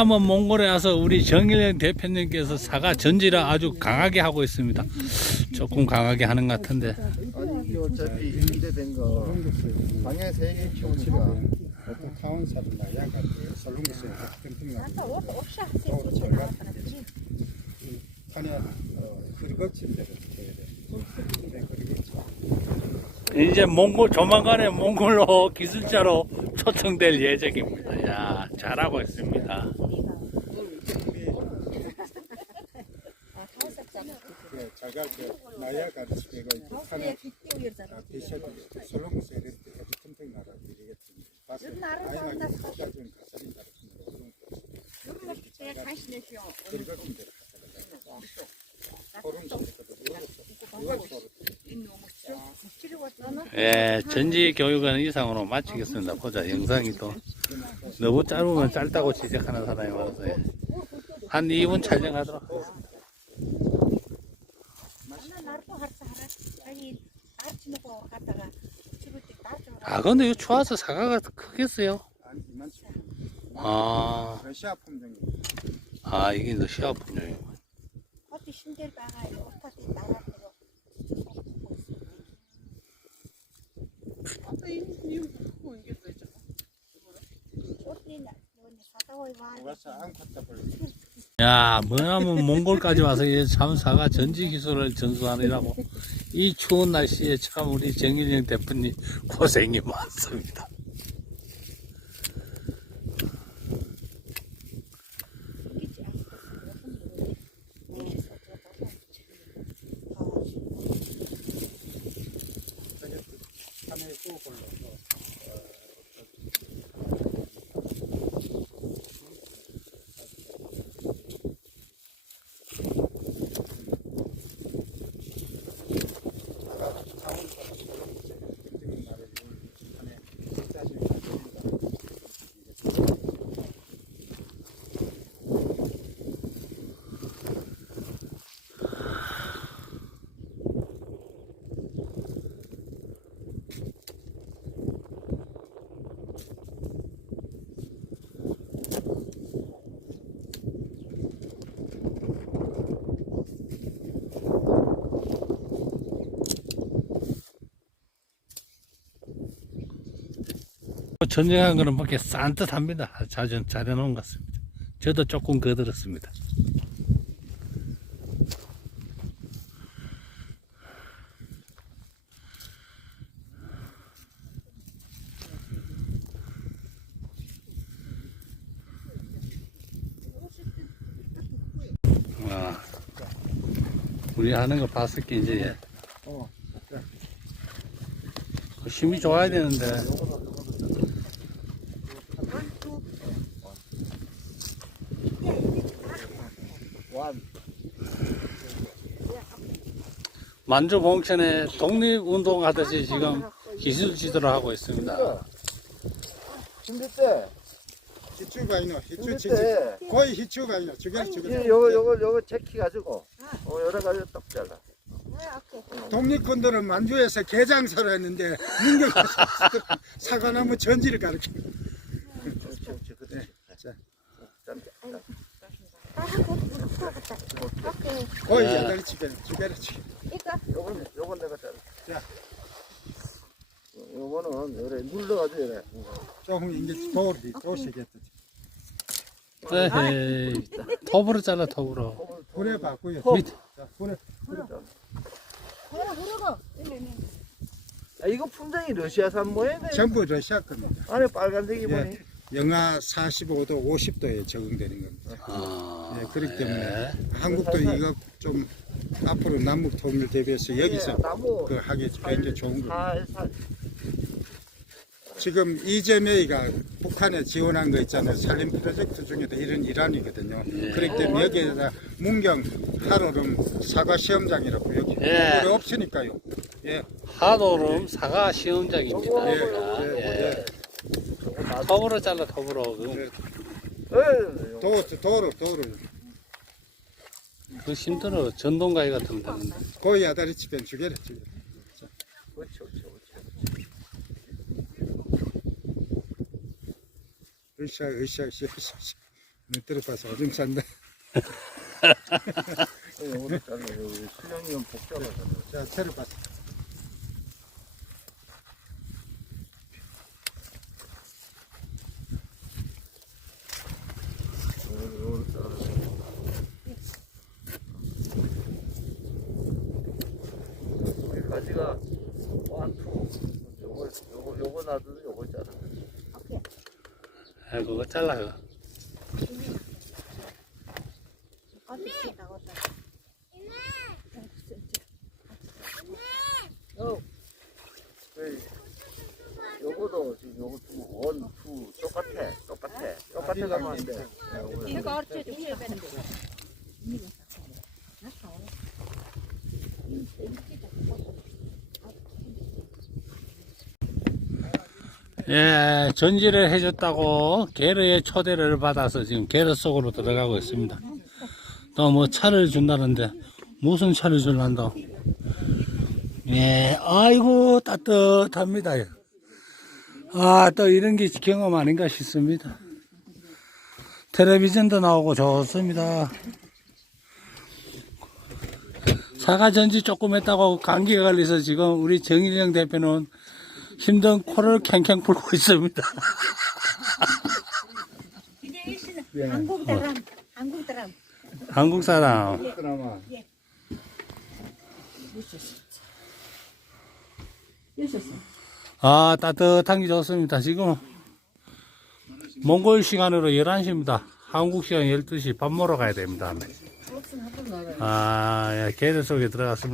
한번 몽골에 와서 우리 정일영 대표님께서 사과 전지를 아주 강하게 하고 있습니다. 조금 강하게 하는 것 같은데. 아니 어차피 이래 된거 방향 세개 키우니까 보통 약간 o o shahsi Doğru o söyle. chana 판에 해야 돼. 그러겠지. 이제 몽골 조만간에 몽골로 기술자로 초청될 예정입니다. 야 잘하고 있습니다. 그 자가 그 나야가 집에가 있고 판에 아, 대셔도 설렁에서 이렇게 해도 땡땡 나가 그러겠지. 봤어. 대로 그런 거 예, 전지 교육은 이상으로 마치겠습니다. 보자 영상이 또. 너무 짧으면 짧다고 지적하는 사람이 많아서 예. 한 2분 촬영하도록 하겠습니다. 아 근데 이거 추워서 사과가 크겠어요? 아니 이만치. 아, 러시아 품종이 아 이게 러시아 분야예요. 어디 신들 바가요 어디 나라대로 어디 나 사다 와 와서 앙컷답을 야, 뭐냐면 몽골까지 와서 이 참사가 전지 기술을 전수하느라고 이 추운 날씨에 참 우리 정일영 대표님 고생이 많습니다. 전쟁한 거는 뭐게 산뜻합니다. 자전 잘해놓은 것 같습니다. 저도 조금 거들었습니다. 와, 우리 하는 거 봤을 게 이제 어, 그 힘이 좋아야 되는데. 만주 봉천에 독립운동 하듯이 지금 기술 지도를 하고 있습니다. 준비 때. 히추가 있노 히추 때. 거의 히추가 있노 저게 이 저게 요거 요거 요거 제키 가지고 어 여러 가지 딱 잘라. 독립군들은 만주에서 개장사를 했는데 민경 사과나무 전지를 그렇지 그렇지 자. 오케이 거의 네. 여덟 집에 집에를 치 이거 요건 요건 내가 잘라 자. 요거는 요래 눌러가지고 이래 조금 이제 돌이 도시겠다 에헤이, 톱으로 잘라 톱으로. 불에 받고요. 밑에. 자 불에 아 이거 품종이 러시아산 모양이네 전부 러시아 겁니다. 안에 빨간색이 예. 뭐니 영하 45도 50도에 적응되는 겁니다 아, 예, 그렇기 때문에 예. 한국도 이거 좀 앞으로 남북 통일 대비해서 여기서 예, 나무 그 하기 굉장히 좋은 살. 지금 이재명이가 북한에 지원한 거 있잖아요. 산림 프로젝트 중에도 이런 일환이거든요. 예. 그렇기 때문에 여기에다 문경 하로름 사과 시험장이라고 여기 예. 없으니까요. 예, 하도름 사과 시험장입니다. 예, 여기가. 예, 예. 톱으로 잘라 톱으로. 그, 도, 도로, 도로. 그 힘들어. 전동가위 같으면 되는데. 거의 아다리 치면 죽여라, 죽여. 그렇지 그렇지 그렇지 으쌰, 으쌰, 으쌰, 으쌰. 내 들어봐서 오줌 싼다. 오늘 잘라 수령이면 복잡하잖아. 자, 들어봐서. 오늘 잘라. 우리 가지가 완투. 요거 요거 요거 놔두고 요거 자르. 오케이. 아, 그거 잘라, 그거. 그 요거도 지금 요거 두, 원, 투 똑같아, 똑같아, 똑같아 가면 안 돼. 이거 어째 주셔야 되는데. 예, 전지를 해줬다고 게르의 초대를 받아서 지금 게르 속으로 들어가고 있습니다. 또 뭐 차를 준다는데 무슨 차를 줄란다? 예, 아이고 따뜻합니다. 아, 또 이런 게 경험 아닌가 싶습니다. 텔레비전도 나오고 좋습니다. 사과 전지 조금 했다고 감기가 걸려서 지금 우리 정일영 대표는 힘든 코를 캥캥 풀고 있습니다. 한국 사람, 한국 사람. 한국 사람. 드라마. 아, 따뜻한 게 좋습니다. 지금 몽골 시간으로 11시입니다. 한국 시간 12시 밥 먹으러 가야 됩니다. 아, 예, 게르 속에 들어갔습니다.